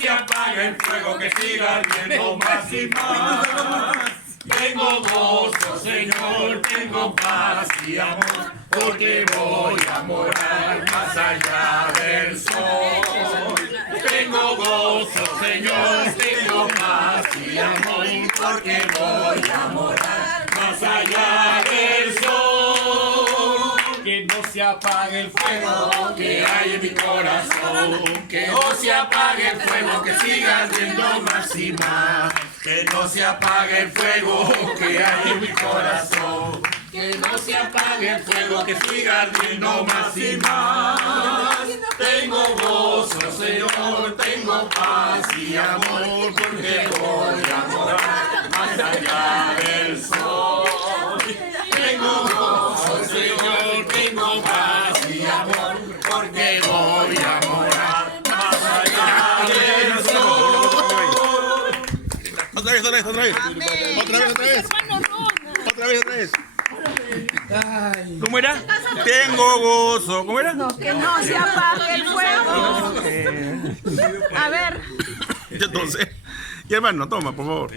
se apague el fuego, que siga ardiendo más y más. Tengo gozo, Señor, tengo paz y amor, porque voy a morar más allá del sol. Tengo gozo, Señor, tengo paz y amor, porque voy a morar más allá del sol. Que no se apague el fuego que hay en mi corazón, que no se apague el fuego, que siga ardiendo más y más. Que no se apague el fuego que hay en mi corazón, que no se apague el fuego, que siga ardiendo más y más. Tengo gozo, Señor, tengo paz y amor, porque voy a morar más allá del sol. Tengo gozo, Señor, tengo paz y amor, porque voy a morar más allá del sol. Otra vez. ¿Cómo era? Tengo gozo. ¿Cómo era? No, que no se apague el fuego. A ver. Entonces, y hermano, toma, por favor.